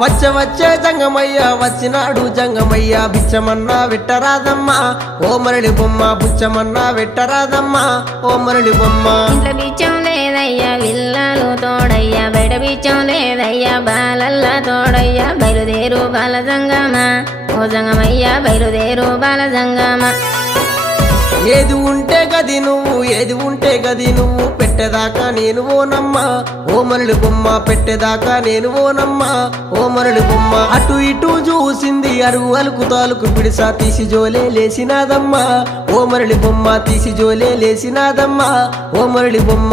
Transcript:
వచ్చే జంగమయ్య వచ్చినాడు జంగమయ్య బిచ్చమన్నా వెట్టరాదమ్మా ఓ మరళి బొమ్మ బుచ్చమన్నా వెట్టరాదమ్మా ఓ మరళి బొమ్మ ఇంట్లో బిచ్చం లేదయ్యా విల్లాలు తోడయ్యా బయట బిచ్చం లేదయ్యా బాలల్లా తోడయ్యా బయలుదేరు బాల జంగమ ఓ జంగమయ్య బయలుదేరు బాల జంగమ ఏది ఉంటే గది నువ్వు ఏది ఉంటే గది నువ్వు పెట్టేదాకా నేను ఓనమ్మా ఓ మరళి బొమ్మ పెట్టేదాకా నేను ఓనమ్మా ఓ మరళి బొమ్మ అటు ఇటు చూసింది అరుగు అలుకు తాలుకు పిడిసా తీసి జోలే లేసినాదమ్మా ఓ మరళి బొమ్మ తీసి జోలే లేసినాదమ్మా ఓ మరళి బొమ్మ